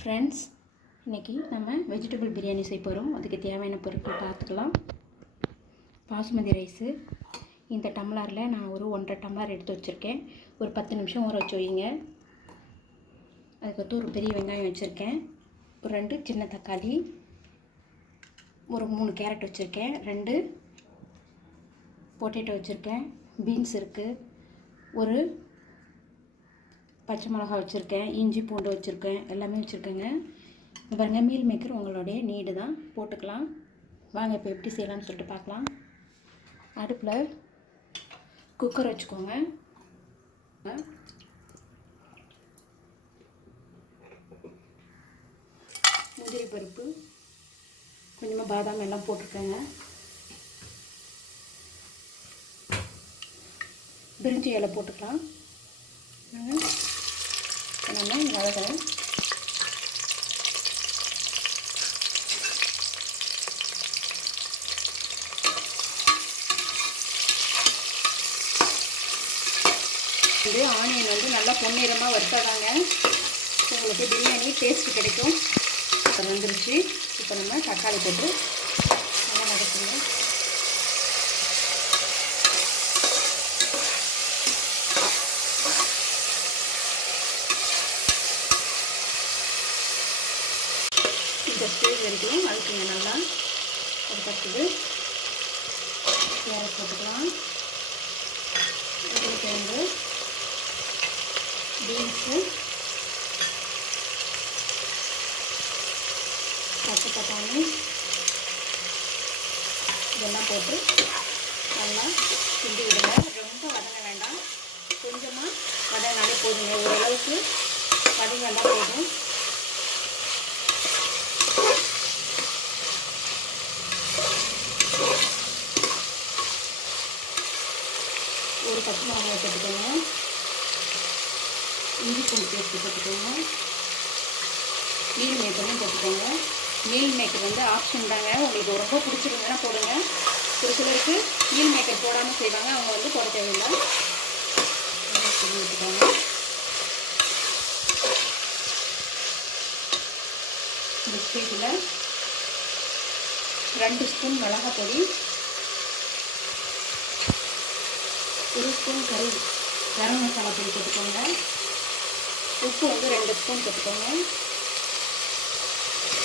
Friends, இன்றைக்கி நம்ம vegetable biryani செய்ய போகிறோம். அதுக்கு தேவையான பொருட்கள் பார்த்துக்கலாம். பாசுமதி ரைஸு இந்த டம்ளரில் நான் ஒரு 1.5 டம்ளர் எடுத்து வச்சுருக்கேன். ஒரு 10 நிமிஷம் ஊற வச்சு வைங்க. அதுக்கடுத்து ஒரு பெரிய வெங்காயம் வச்சுருக்கேன், ஒரு 2 சின்ன தக்காளி, ஒரு 3 கேரட் வச்சுருக்கேன், 2 பொட்டேட்டோ வச்சுருக்கேன், பீன்ஸ் இருக்குது, ஒரு பச்சை மிளகாய் வச்சுருக்கேன், இஞ்சி பூண்டு வச்சுருக்கேன், எல்லாமே வச்சுருக்கேங்க. பாருங்கள், மீல் மேக்கர் உங்களுடைய நீடு தான், போட்டுக்கலாம். வாங்க இப்போ எப்படி செய்யலாம்னு சொல்லிட்டு பார்க்கலாம். அடுப்பில் குக்கர் வச்சுக்கோங்க. முந்திரி பருப்பு, கொஞ்சமாக பாதாம் எல்லாம் போட்டிருக்கேங்க. பிரிஞ்சி இலை போட்டுக்கலாம். நம்ம மிளகாய், இது ஆனியன் வந்து நல்லா பொன்னிறமாக வறுத்தாதாங்க உங்களுக்கு பிரியாணி டேஸ்ட்டு கிடைக்கும். இப்போ வந்துருச்சு. இப்போ நம்ம தக்காளி போட்டு நல்லா வதக்குங்க. இந்த ஸ்டேஜ் வரைக்கும் வதக்குங்க நல்லா. அதுக்கடுத்தது கேரட் போட்டுக்கலாம், உருளைக்கிழங்கு, பீன்ஸு, பச்சை பட்டாணி இதெல்லாம் போட்டு நல்லா கிண்டி விடுங்க. ரொம்ப வதங்க வேண்டாம், கொஞ்சமாக வதங்கினாலே போதுங்க. ஓரளவுக்கு வதங்கினா போதும். ஒரு பச்சை மிளகாய் போட்டுக்கோங்க, இஞ்சி பூண்டு பேஸ்ட்டு போட்டுக்கோங்க, மீல் மேக்கரும் போட்டுக்கோங்க. மீல் மேக்கர் வந்து ஆப்ஷன் தாங்க, உங்களுக்கு ரொம்ப பிடிச்சிருந்ததுன்னா போடுங்க. ஒரு சிலருக்கு மீல் மேக்கர் போடாமல் செய்வாங்க, அவங்க வந்து போட தேவையில்லை. ஊற்றிக்கோங்க. இந்த ஸ்டேஜில் 2 ஸ்பூன் மிளகாய் பொடி, 1 ஸ்பூன் கரம் மசாலா பொடி போட்டுக்கோங்க. உப்பு வந்து 2 ஸ்பூன் போட்டுக்கோங்க.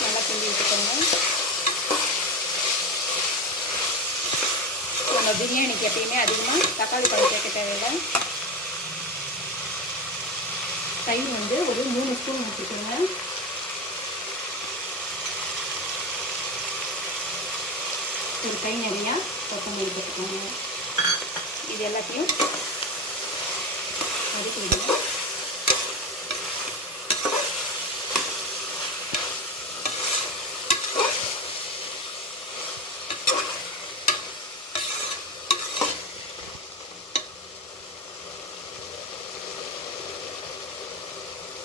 நல்லா கிண்டி விட்டுக்கோங்க. நம்ம பிரியாணிக்கு எப்பயுமே அதிகமாக தக்காளி பழம் சேர்க்க தேவையில்லை. தயிர் வந்து ஒரு 3 ஸ்பூன் ஊற்றிக்கோங்க. ஒரு கை நிறையா கொத்தமல்லி போட்டுக்கோங்க. இது எல்லாத்தையும் வதக்கி விடுங்க.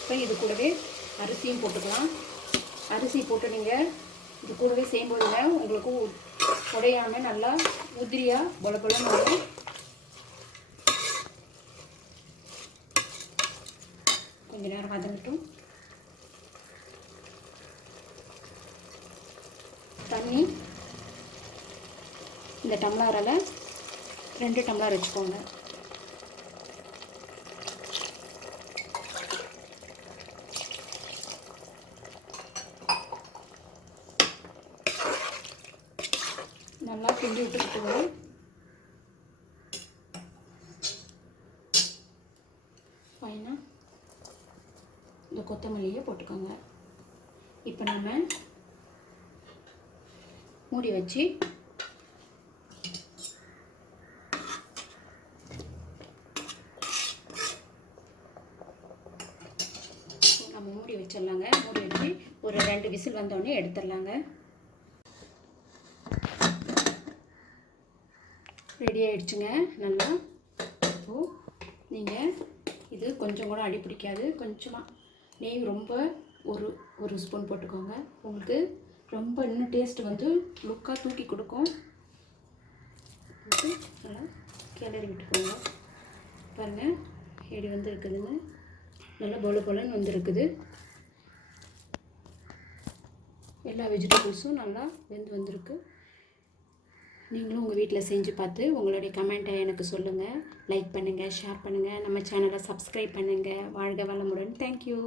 இப்போ இது கூடவே அரிசியும் போட்டுக்கலாம். அரிசி போட்டு நீங்கள் இது கூடவே செய்யும்போதுங்க உங்களுக்கு உடையாமல் நல்லா உதிரியாக பொலபொலன்னு வரும். கொஞ்ச நேரம் வதங்கட்டும். தண்ணி இந்த டம்ளரால் 2 டம்ளர் வச்சுக்கோங்க. நல்லா கிண்டி விட்டுக்கிட்டுங்க. ஃபைனாக இந்த கொத்தமல்லியை போட்டுக்கோங்க. இப்போ நம்ம மூடி வச்சு நம்ம மூடி வச்சிடலாங்க. மூடி வச்சு ஒரு 2 விசில் வந்தோடனே எடுத்துடலாங்க. ரெடி ஆகிடுச்சுங்க நல்லா. இப்போது நீங்கள் இது கொஞ்சம் கூட அடி பிடிக்காது. கொஞ்சமாக நெய் ரொம்ப ஒரு ஸ்பூன் போட்டுக்கோங்க. உங்களுக்கு ரொம்ப இன்னும் டேஸ்ட் வந்து லுக்காக தூக்கி கொடுக்கும். நல்லா கிளறி விட்டுக்கோங்க. பாருங்கள், எப்படி வந்து இருக்குதுன்னு நல்லா பொல பொலன்னு வந்துருக்குது. எல்லா வெஜிடபிள்ஸும் நல்லா வெந்து வந்திருக்கு. நீங்களும் உங்கள் வீட்டில் செஞ்சு பார்த்து உங்களுடைய கமெண்ட்டை எனக்கு சொல்லுங்கள். லைக் பண்ணுங்கள், ஷேர் பண்ணுங்கள், நம்ம சேனலை சப்ஸ்கிரைப் பண்ணுங்கள். வாழ்க வளமுடன். தேங்க்யூ.